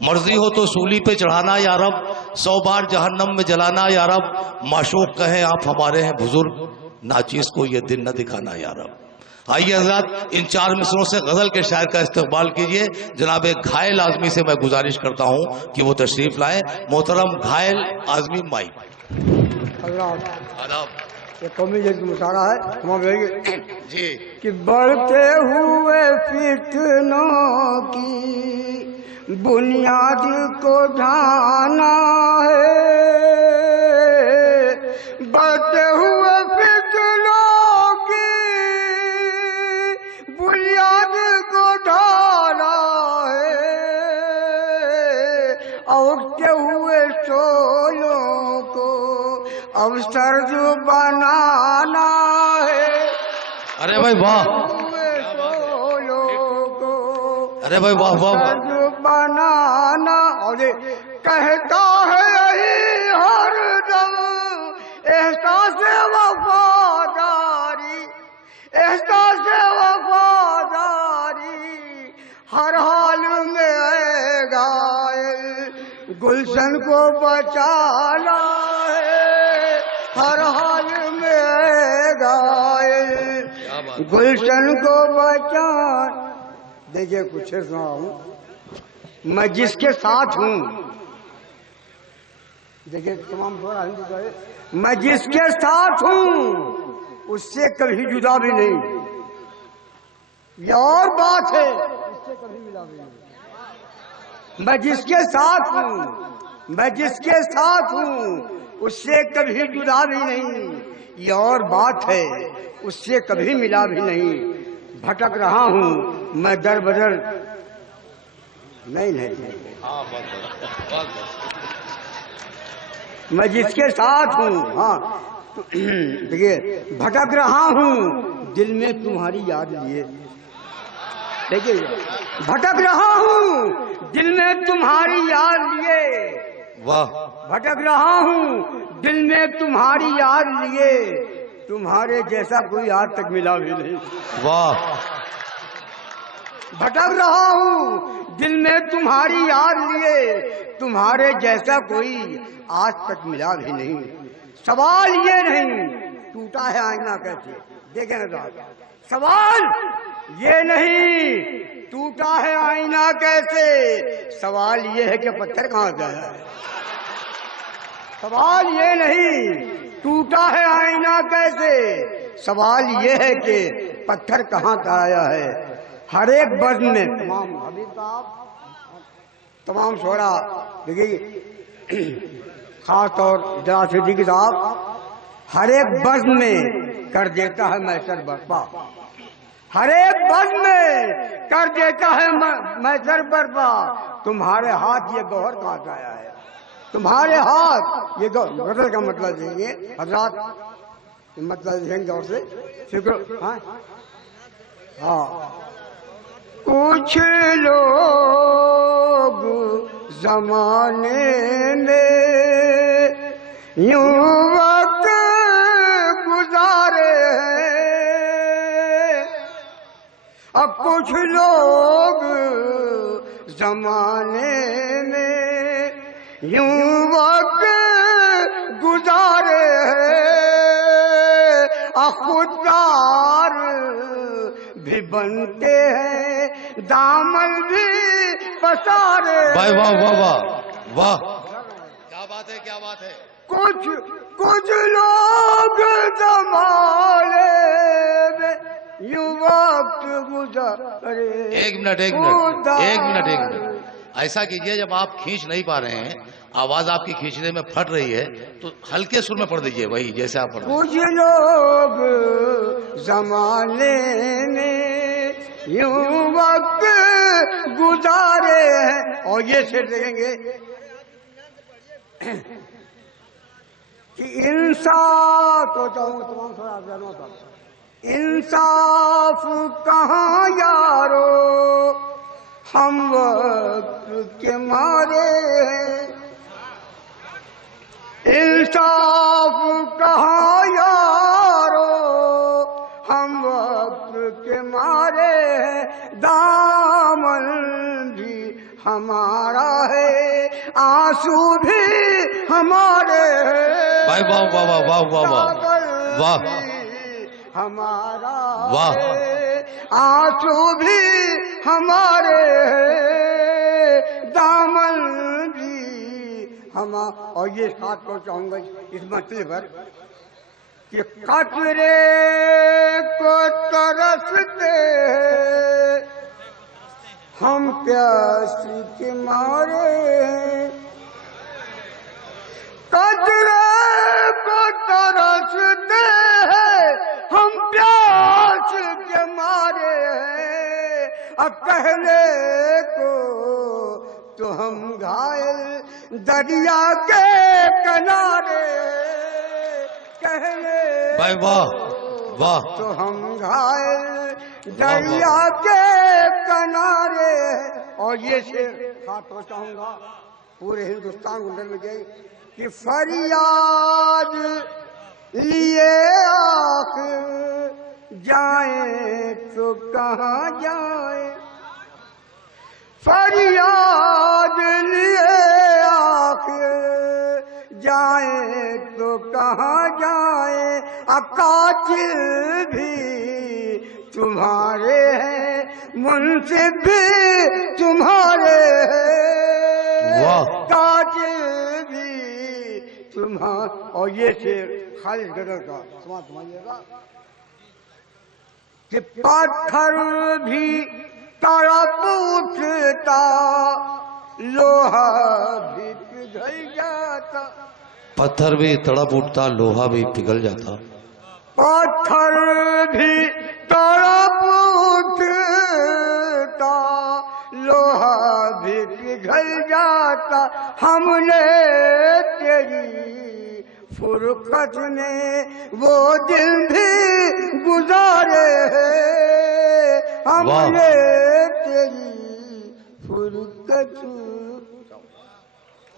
मर्जी हो तो सूली पे चढ़ाना या रब, 100 बार जहन्नम में जलाना या रब, माशूक कहें आप हमारे हैं बुजुर्ग, नाचीज को ये दिन न दिखाना या रब। आइए हज़रात इन 4 मिसरों से गजल के शायर का इस्तकबाल कीजिए। जनाब घायल आजमी से मैं गुजारिश करता हूं कि वो तशरीफ लाएं। मोहतरम घायल आजमी माई। ये कौमी जैसे मुशारा है हमारे जी कि बढ़ते हुए फितनों की बुनियाद को ढाना है, बढ़ते हुए फितनों की बुनियाद को ढाना है, उठते हुए शोलों को अवसर जो बनाना है। अरे भाई वाह, अरे भाई वाह वाह वाह। जो बनाना और कहता है यही हर दम एहसास वफादारी, एहसास वफादारी हर हाल में है घायल गुलशन को बचाना है, हर हाल में घायल गुलशन को बचा। देखिए कुछ सुनाऊं, मैं जिसके साथ हूं, देखिए तमाम थोड़ा हिंदी करे, मैं जिसके साथ हूं उससे कभी जुदा भी नहीं, ये और बात है, इससे कभी मिला भी नहीं। मैं जिसके साथ हूं, मैं जिसके साथ हूं उससे कभी जुदा भी नहीं, ये और बात है, उससे कभी मिला भी नहीं। भटक रहा हूं मैं दर बदर, नहीं मैं जिसके साथ हूं, हाँ देखिए भटक रहा हूं दिल में तुम्हारी याद लिए, देखिए भटक रहा हूं दिल में तुम्हारी याद लिए, वाह। भटक रहा हूँ दिल में तुम्हारी याद लिए, तुम्हारे जैसा कोई आज तक मिला भी नहीं। वाह। भटक रहा हूँ दिल में तुम्हारी याद लिए, तुम्हारे जैसा कोई आज तक मिला भी नहीं। सवाल ये नहीं टूटा है आईना कैसे, देखें ना सवाल ये नहीं टूटा है आईना कैसे, सवाल ये है कि पत्थर कहाँ से आया है। सवाल ये नहीं टूटा है आईना कैसे, सवाल ये है कि पत्थर कहाँ का आया है। हर एक बज़्म में तमाम हबीब साहब, तमाम शोरा देखिए, खास तौर जरा सिद्दीकी साहब हर एक बज़्म में कर देता है मैसर बर्पा, हर एक बज़्म में कर देता है मैसर बर्पा। तुम्हारे हाथ ये गौहर कहाँ से आया है, तुम्हारे हाथ ये गजल का मतलब देंगे हजरात, मतलब देंगे और से फिक्र। हाँ कुछ लोग जमाने में यूं वक्त गुजारे हैं, अब कुछ लोग जमाने में यूं वक्त गुजारे हैं, खुददार भी बनते हैं दामन भी पसारे। वाह वाह वाह वाह वाह, क्या बात है, क्या बात है। कुछ कुछ लोग जमाने में यूं वक्त गुजारे। एक मिनट एक मिनट एक मिनट एक मिनट, ऐसा कीजिए जब आप खींच नहीं पा रहे हैं, आवाज आपकी खींचने में फट रही है, तो हल्के सुर में पढ़ दीजिए वही जैसे आप पढ़ रहे हैं। कुछ लोग जमाने में यूं वक्त गुजारे हैं, और ये शेर देखेंगे कि इंसाफ तो चाहूँ तमाम थोड़ा इंसाफ कहाँ यारो हम वक्त के मारे हैं, इंसाफ कहाँ यारो हम वक्त के मारे हैं, दामन भी हमारा हमारा है, आंसू भी हमारे हैं। भाई वाह वाह वाह वाह वाह वाह सागर वाह भी हमारा वाह। है, आंसू भी हमारे हैं, दामन भी हमारा। और ये साथ को चाहूंगा इस मसले पर कि कतरे को तरसते हम प्यास के मारे, कतरे को तरसते हैं हम प्यास के मारे हैं। अब कहने को तो हम घायल दरिया के किनारे, कहने भाई वाह वाह तो हम घायल दरिया के किनारे। और ये शेर हाथों चाहूंगा पूरे हिंदुस्तान गुंडल में गई कि फरियाद लिए आखिर जाए तो कहाँ जाए, फरियाद लिए आखिर जाए तो कहाँ जाए, अकातिल भी तुम्हारे हैं, मुंसिफ भी तुम्हारे हैं, वाह। कातिल भी तुम्हारे। और ये शेर खालिद गदर का समझिएगा कि पत्थर भी तड़प उठता, लोहा भी पिघल जाता, पत्थर भी तड़प उठता लोहा भी पिघल जाता, पत्थर भी तड़प उठता लोहा भी पिघल जाता, हमने तेरी फुरकत में वो दिन भी गुजारे हैं, हमने तेरी फुरकत